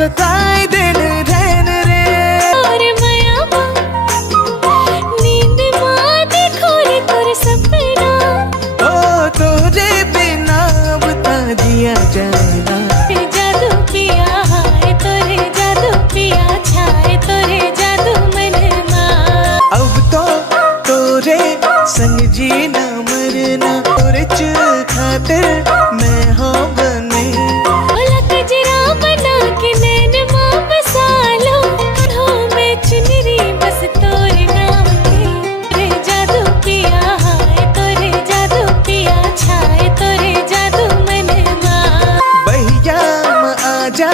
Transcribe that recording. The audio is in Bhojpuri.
सताए दिन रहन रे और माया नींद माने खोरे तोर सपना ओ तोरे बिना बता जिया जाना जादू पिया हाय तोरे जादू पिया छाए तोरे जादू मन मां अब तो तोरे संग जीना मरना तोरे च खातिर मैं हो बने कजरा बना के नैन मां बसालो हो में चुनरी बस तोरे नाम की तोरे जादू पिया हाय तोरे जादू पिया छाए तोरे जादू मन मां भैया आजा